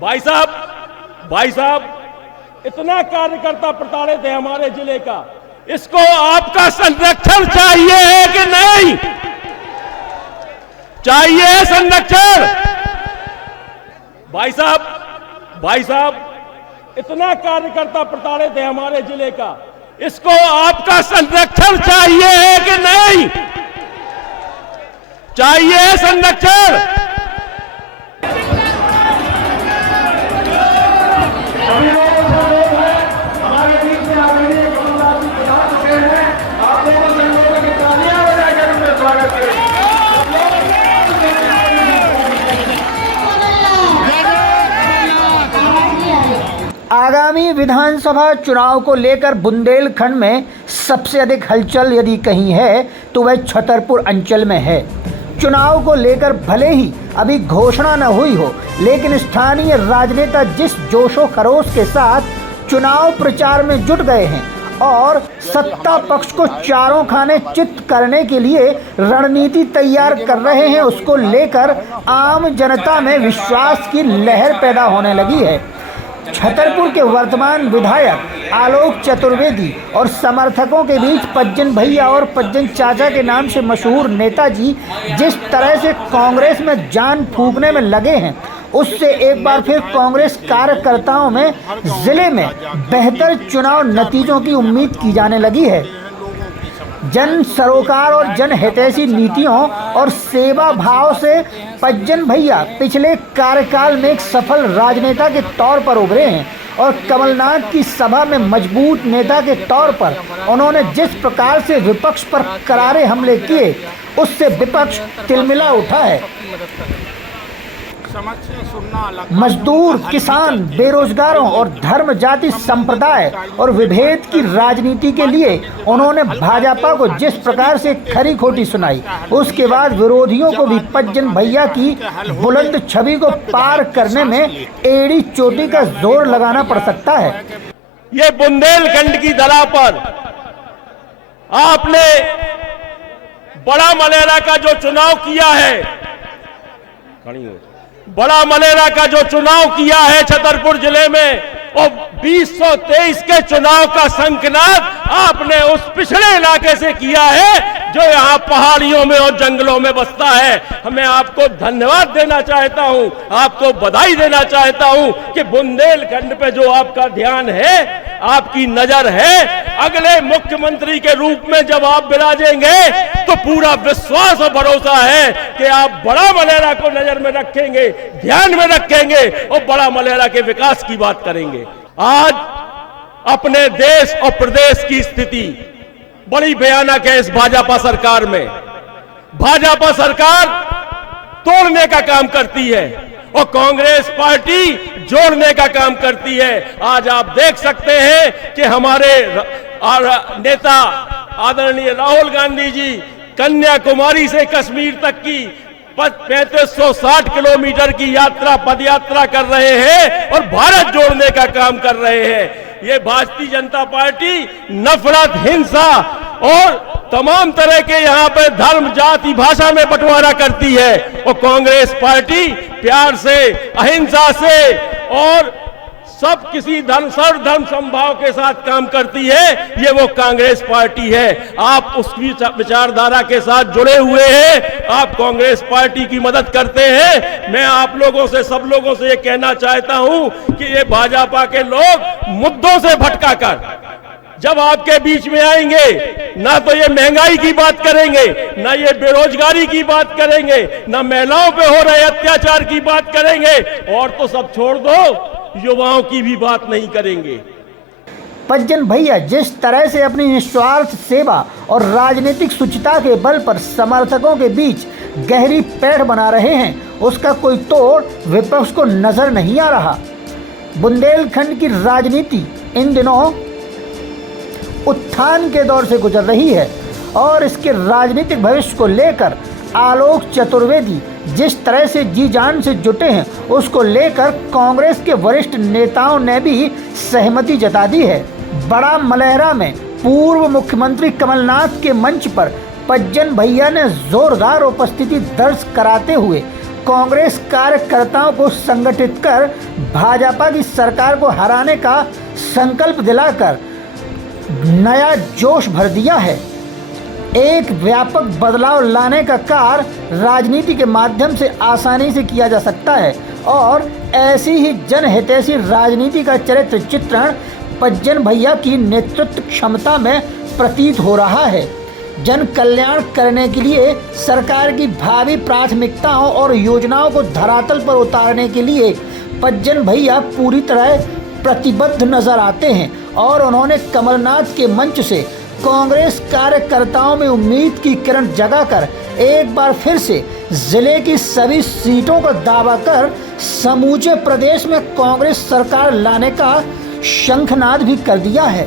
भाई साहब इतना कार्यकर्ता प्रताड़ित है हमारे जिले का, इसको आपका संरक्षण चाहिए है कि नहीं? चाहिए संरक्षण? भाई साहब इतना कार्यकर्ता प्रताड़ित है हमारे जिले का, इसको आपका संरक्षण चाहिए है कि नहीं? चाहिए संरक्षण? आगामी विधानसभा चुनाव को लेकर बुंदेलखंड में सबसे अधिक हलचल यदि कहीं है तो वह छतरपुर अंचल में है। चुनाव को लेकर भले ही अभी घोषणा न हुई हो, लेकिन स्थानीय राजनेता जिस जोशो खरोश के साथ चुनाव प्रचार में जुट गए हैं और सत्ता पक्ष को चारों खाने चित्त करने के लिए रणनीति तैयार कर रहे हैं, उसको लेकर आम जनता में विश्वास की लहर पैदा होने लगी है। छतरपुर के वर्तमान विधायक आलोक चतुर्वेदी और समर्थकों के बीच पज्जन भैया और पज्जन चाचा के नाम से मशहूर नेताजी जिस तरह से कांग्रेस में जान फूंकने में लगे हैं, उससे एक बार फिर कांग्रेस कार्यकर्ताओं में जिले में बेहतर चुनाव नतीजों की उम्मीद की जाने लगी है। जन सरोकार और जनहितैषी नीतियों और सेवा भाव से पज्जन भैया पिछले कार्यकाल में एक सफल राजनेता के तौर पर उभरे हैं और कमलनाथ की सभा में मजबूत नेता के तौर पर उन्होंने जिस प्रकार से विपक्ष पर करारे हमले किए, उससे विपक्ष तिलमिला उठा है। मजदूर, किसान, बेरोजगारों और धर्म, जाति, संप्रदाय और विभेद की राजनीति के लिए उन्होंने भाजपा को जिस प्रकार से खरी खोटी सुनाई, उसके बाद विरोधियों को भी पज्जन भैया की बुलंद छवि को पार करने में एड़ी चोटी का जोर लगाना पड़ सकता है। ये बुंदेलखंड की धरा पर आपने बड़ा मलेरा का जो चुनाव किया है, बड़ा मलेरा का जो चुनाव किया है छतरपुर जिले में, और 2023 के चुनाव का संकनाद आपने उस पिछड़े इलाके से किया है जो यहाँ पहाड़ियों में और जंगलों में बसता है। मैं आपको धन्यवाद देना चाहता हूँ, आपको बधाई देना चाहता हूँ कि बुंदेलखंड पे जो आपका ध्यान है, आपकी नजर है, अगले मुख्यमंत्री के रूप में जब आप विराजेंगे तो पूरा विश्वास और भरोसा है कि आप बड़ा मलेरा को नजर में रखेंगे, ध्यान में रखेंगे और बड़ा मलेरा के विकास की बात करेंगे। आज अपने देश और प्रदेश की स्थिति बड़ी भयानक है। इस भाजपा सरकार में भाजपा सरकार तोड़ने का काम करती है और कांग्रेस पार्टी जोड़ने का काम करती है। आज आप देख सकते हैं कि हमारे नेता आदरणीय राहुल गांधी जी कन्याकुमारी से कश्मीर तक की 3560 किलोमीटर की यात्रा, पद यात्रा कर रहे हैं और भारत जोड़ने का काम कर रहे हैं। ये भारतीय जनता पार्टी नफरत, हिंसा और तमाम तरह के यहाँ पे धर्म, जाति, भाषा में बंटवारा करती है और कांग्रेस पार्टी प्यार से, अहिंसा से और सब किसी सर्वधर्म समभाव के साथ काम करती है। ये वो कांग्रेस पार्टी है। आप उसकी विचारधारा के साथ जुड़े हुए हैं, आप कांग्रेस पार्टी की मदद करते हैं। मैं आप लोगों से, सब लोगों से ये कहना चाहता हूं कि ये भाजपा के लोग मुद्दों से भटका कर जब आपके बीच में आएंगे, ना तो ये महंगाई की बात करेंगे, ना ये बेरोजगारी की बात करेंगे, ना महिलाओं पे हो रहे अत्याचार की बात करेंगे, और तो सब छोड़ दो, युवाओं की भी बात नहीं करेंगे। पज्जन भैया जिस तरह से अपनी निस्वार्थ सेवा और राजनीतिक शुचिता के बल पर समर्थकों के बीच गहरी पैठ बना रहे हैं, उसका कोई तोड़ विपक्ष को नजर नहीं आ रहा। बुंदेलखंड की राजनीति इन दिनों उत्थान के दौर से गुजर रही है और इसके राजनीतिक भविष्य को लेकर आलोक चतुर्वेदी जिस तरह से जी जान से जुटे हैं, उसको लेकर कांग्रेस के वरिष्ठ नेताओं ने भी सहमति जता दी है। बड़ा मलेहरा में पूर्व मुख्यमंत्री कमलनाथ के मंच पर पज्जन भैया ने जोरदार उपस्थिति दर्ज कराते हुए कांग्रेस कार्यकर्ताओं को संगठित कर भाजपा की सरकार को हराने का संकल्प दिलाकर नया जोश भर दिया है। एक व्यापक बदलाव लाने का कार्य राजनीति के माध्यम से आसानी से किया जा सकता है और ऐसी ही जनहितैषी राजनीति का चरित्र चित्रण पज्जन भैया की नेतृत्व क्षमता में प्रतीत हो रहा है। जन कल्याण करने के लिए सरकार की भावी प्राथमिकताओं और योजनाओं को धरातल पर उतारने के लिए पज्जन भैया पूरी तरह प्रतिबद्ध नजर आते हैं और उन्होंने कमलनाथ के मंच से कांग्रेस कार्यकर्ताओं में उम्मीद की किरण जगाकर एक बार फिर से जिले की सभी सीटों का दावा कर समूचे प्रदेश में कांग्रेस सरकार लाने का शंखनाद भी कर दिया है।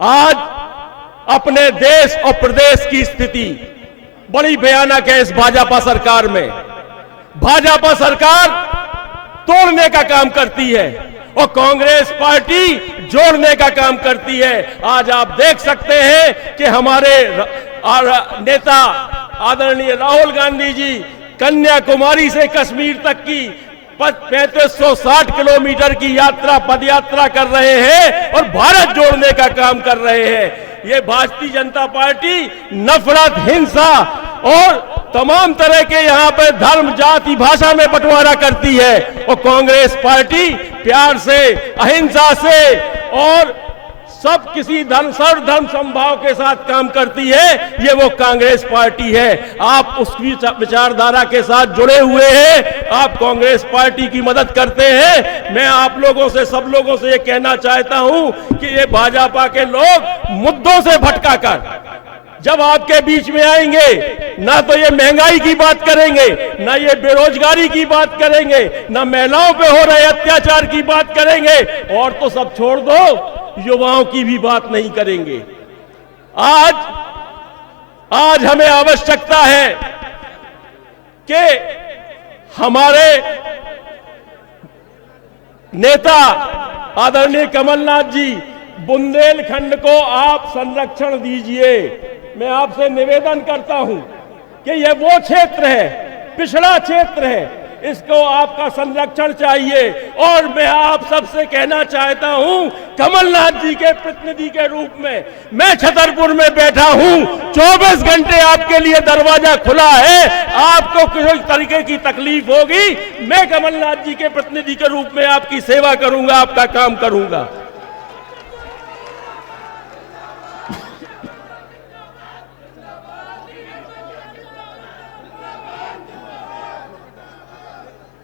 आज अपने देश और प्रदेश की स्थिति बड़ी भयानक है। इस भाजपा सरकार में भाजपा सरकार तोड़ने का काम करती है और कांग्रेस पार्टी जोड़ने का काम करती है। आज आप देख सकते हैं कि हमारे नेता आदरणीय राहुल गांधी जी कन्याकुमारी से कश्मीर तक की 3560 किलोमीटर की यात्रा पद यात्रा कर रहे हैं और भारत जोड़ने का काम कर रहे हैं। ये भारतीय जनता पार्टी नफरत, हिंसा और तमाम तरह के यहाँ पे धर्म, जाति, भाषा में बंटवारा करती है और कांग्रेस पार्टी प्यार से, अहिंसा से और सब किसी सर्वधर्म समभाव के साथ काम करती है। ये वो कांग्रेस पार्टी है। आप उसकी विचारधारा के साथ जुड़े हुए हैं, आप कांग्रेस पार्टी की मदद करते हैं। मैं आप लोगों से, सब लोगों से ये कहना चाहता हूं कि ये भाजपा के लोग मुद्दों से भटका कर जब आपके बीच में आएंगे, ना तो ये महंगाई की बात करेंगे, ना ये बेरोजगारी की बात करेंगे, ना महिलाओं पे हो रहे अत्याचार की बात करेंगे और तो सब छोड़ दो, युवाओं की भी बात नहीं करेंगे। आज हमें आवश्यकता है कि हमारे नेता आदरणीय कमलनाथ जी, बुंदेलखंड को आप संरक्षण दीजिए। मैं आपसे निवेदन करता हूं कि यह वो क्षेत्र है, पिछड़ा क्षेत्र है, इसको आपका संरक्षण चाहिए। और मैं आप सबसे कहना चाहता हूं, कमलनाथ जी के प्रतिनिधि के रूप में मैं छतरपुर में बैठा हूं, 24 घंटे आपके लिए दरवाजा खुला है। आपको किसी तरीके की तकलीफ होगी, मैं कमलनाथ जी के प्रतिनिधि के रूप में आपकी सेवा करूंगा, आपका काम करूंगा।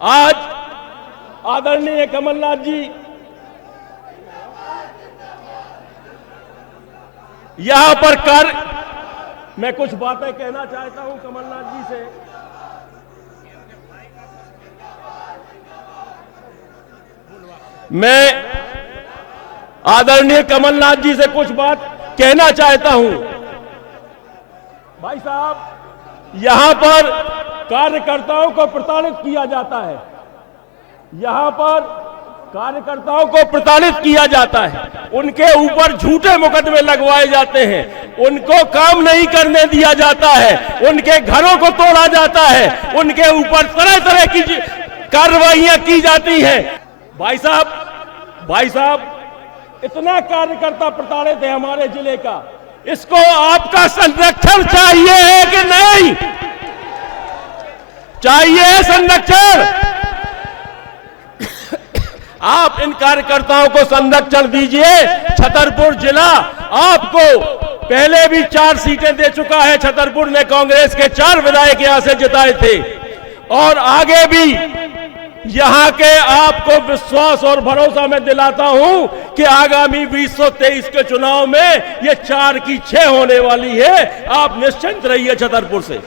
आज आदरणीय कमलनाथ जी यहां पर मैं कुछ बातें कहना चाहता हूं कमलनाथ जी से। मैं आदरणीय कमलनाथ जी से कुछ बात कहना चाहता हूं। भाई साहब, यहां पर कार्यकर्ताओं को प्रताड़ित किया जाता है, यहां पर कार्यकर्ताओं को प्रताड़ित किया जाता है, उनके ऊपर झूठे मुकदमे लगवाए जाते हैं, उनको काम नहीं करने दिया जाता है, उनके घरों को तोड़ा जाता है, उनके ऊपर तरह तरह की कार्रवाइयां की जाती हैं। भाई साहब, इतना कार्यकर्ता प्रताड़ित है हमारे जिले का, इसको आपका संरक्षण चाहिए है कि नहीं? चाहिए संरक्षण। आप इन कार्यकर्ताओं को संरक्षण दीजिए। छतरपुर जिला आपको पहले भी 4 सीटें दे चुका है। छतरपुर ने कांग्रेस के 4 विधायक यहां से जिताए थे और आगे भी यहां के आपको विश्वास और भरोसा मैं दिलाता हूं कि आगामी 2023 के चुनाव में ये 4 की 6 होने वाली है। आप निश्चिंत रहिए छतरपुर से।